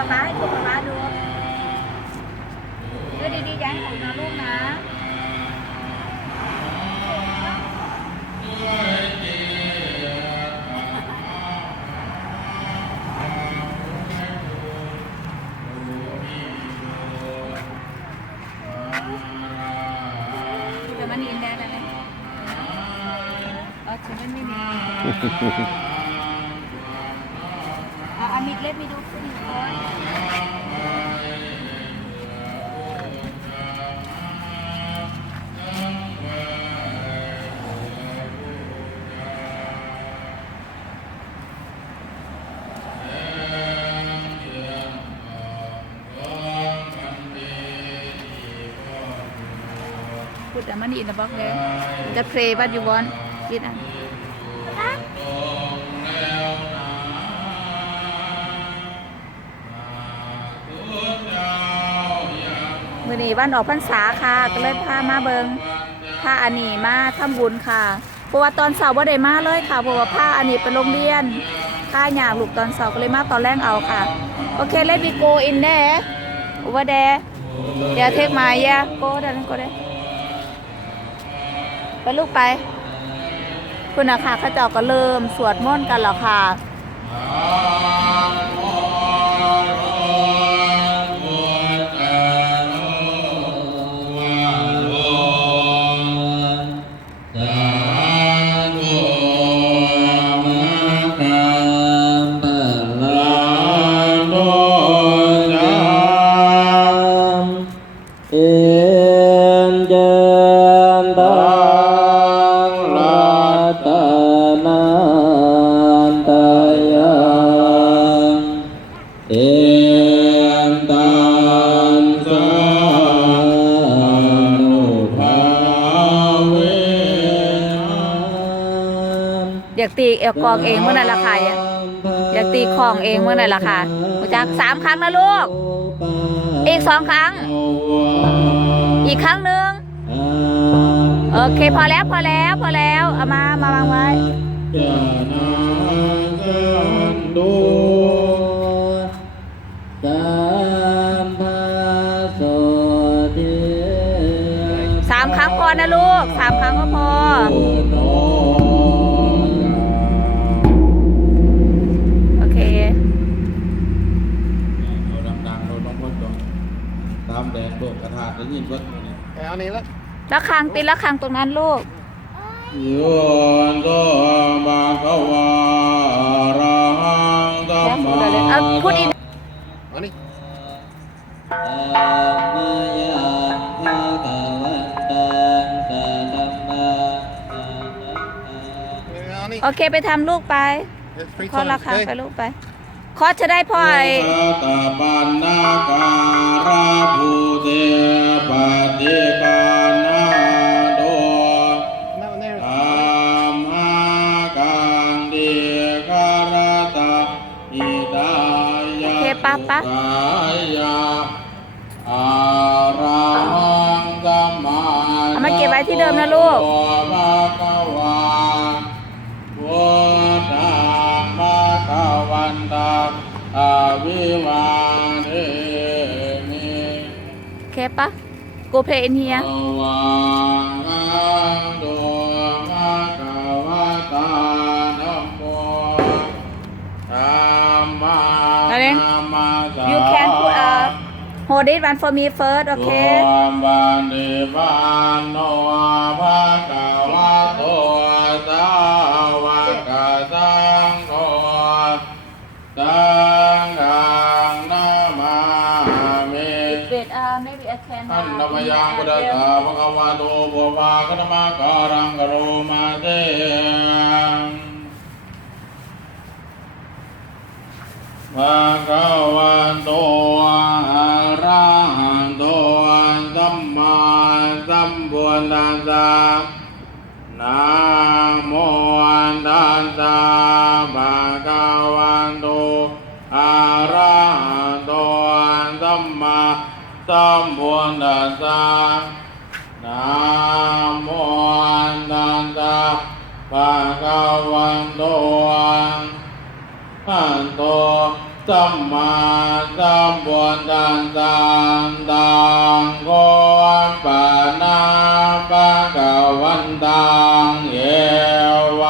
ป๊าป๊าให้ดูป๊าป๊าดูดูดีๆย้ายของนะลูกนะมันอินได้ไหมอ๋อฉันไม่มี อะอามิดเล็บมีดูขึ้นก่อน Put the money in the box there. Just pray what you want. Eat ah. มือนี้วันออกพรรษาค่ะ ก็เลยพามาเบิงพาอันนี้มาทำบุญค่ะเพราะว่าตอนเสาร์ว่าได้มาเลยค่ะเพราะว่าพาอันนี้ไปโรงเรียนพาหยาลูกตอนเสาร์ก็เลยมาตอนแรกเอาค่ะโอเค let me go in there over there yeah take my yeah go there go there ไปลูกไป คุณนะค่ะข้าเจ้าก็เริ่มสวดมนต์กันแล้วค่ะ กองเองเมื่อนั้นราคาอยากอยากตีของเองเมื่อนั้นราคารู้จักสามครั้งนะลูก อีกสองครั้ง อีกครั้งหนึ่งโอเคพอแล้วพอแล้วพอแล้วเอามามาวางไว้สามครั้งพอนะลูกสามครั้งก็พอ กระถาดได้ยินเบิดมื้อนี้เอานี้ละละครังตีละครังตรงนั้นลูก โยนโตบาควาระหังธัมมาเอาพูดอีกเอานี่เอานี่โอเคไปทำลูกไป It's free ขอ time. ละครัง Hey. ไปลูกไป ขอจะได้พ่อไอตาปันนาการาภูเทปฏิปานาโด No, there. ธรรมาการดีคารตาอิตายะโอเคปะปะสุขายาอาราหังสัมมาเอามาเก็บไว้ที่เดิมนะลูก งอาวิวาเทมิโอเคปะ go play in here ภวังอังโดภะคะวะตานัมโมธัมมาอะไรธัมมาสา you can put a hold it one for me first โนนมยังพุทธาภะคะวะโตบุพาคณมาการังกโรมาเตภะคะวันโต Nam Buồn Đà Sa Nam Mô Đà Sa Bà Cao Văn Đô an Tô Tâm Mà Tâm Buồn Đà Sa Đàng Cô Bà na ba Cao Văn Đàng Yêu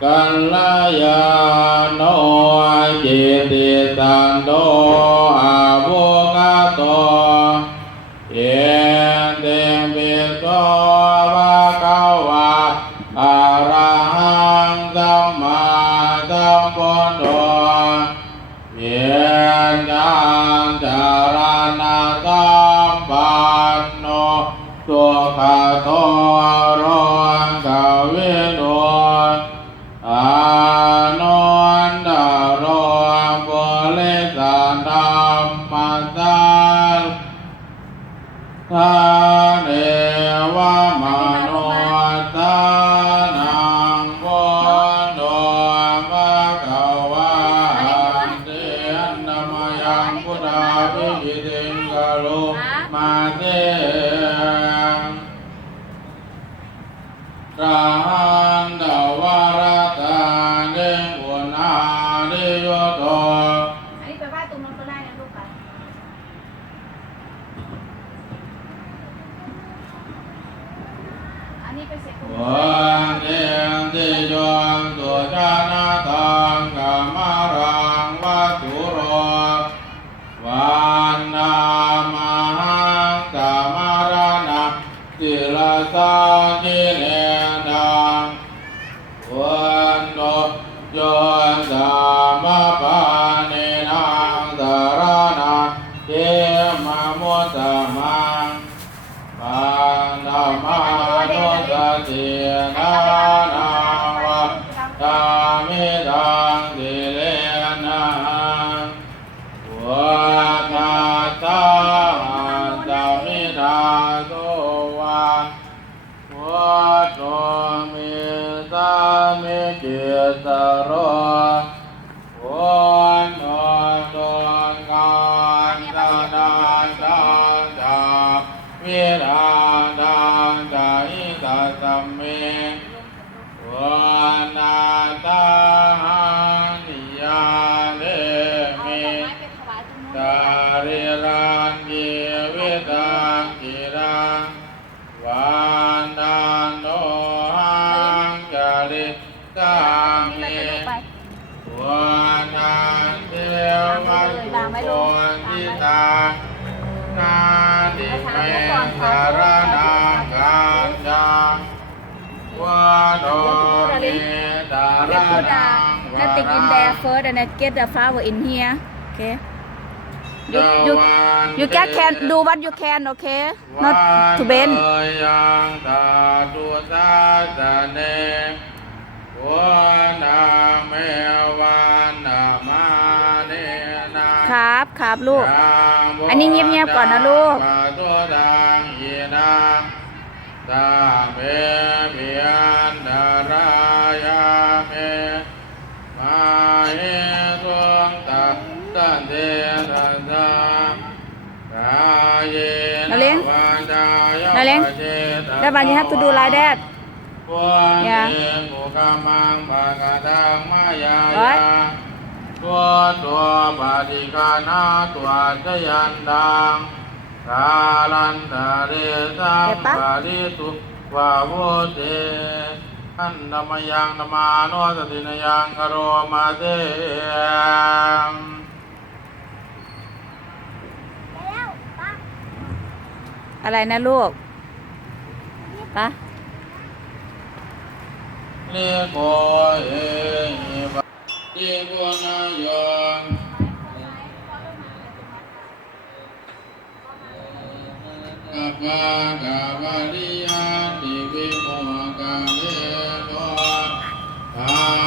Cần Lá Gia Nô Chị Tì Tàn Đô เนวมา อั ตโร ริกาอันนี้มิไปไปลูกไปวานาเทวันโกนทิตานาดิเมสารนังกันยังวะโดมิตา Let รา put นั uh, ง nothing in there first and then get the flower in here. Okay. You you you get can do what you can. Okay. Not to bend. ครับครับลูก อันนี้เงียบๆก่อนนะลูกปะตัวดังยีนาตาเมเมียนดารายาเมมาเอตวงตัดตันเดตัสสะกายเนนาเล้งวาจายะนาเล้งปะเจต That one you have to do like that. วันเ Yeah. มุกามังภะกะตังมายา What? ยาตัวตัวปฏิกานาตัวจยันดังกาลันตาเรสังเห็นปะปาริตุวาโวเตอันนมยังนมาโนสตินยังกโรมาเตอะไรนะลูกปะ เลโกเอปะติบุญโยกัปปะกัปปะริยาติวิโมกาเวโนธร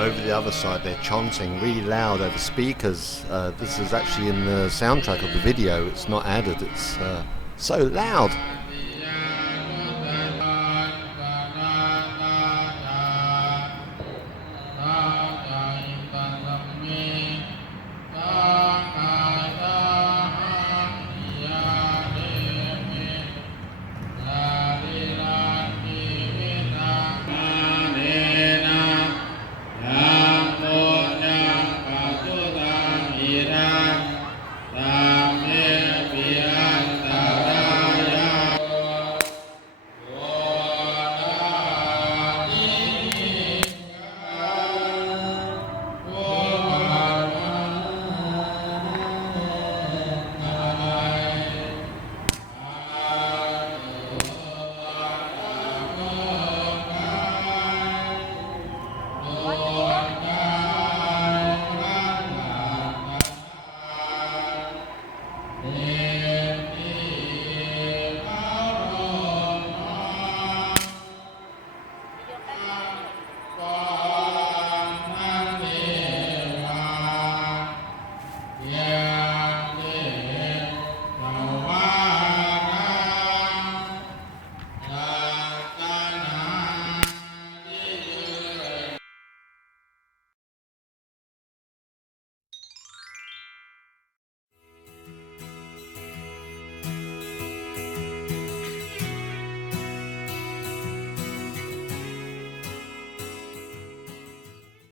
over the other side, they're chanting really loud over speakers. Uh, this is actually in the soundtrack of the video. It's not added. It's uh, so loud. Yeah.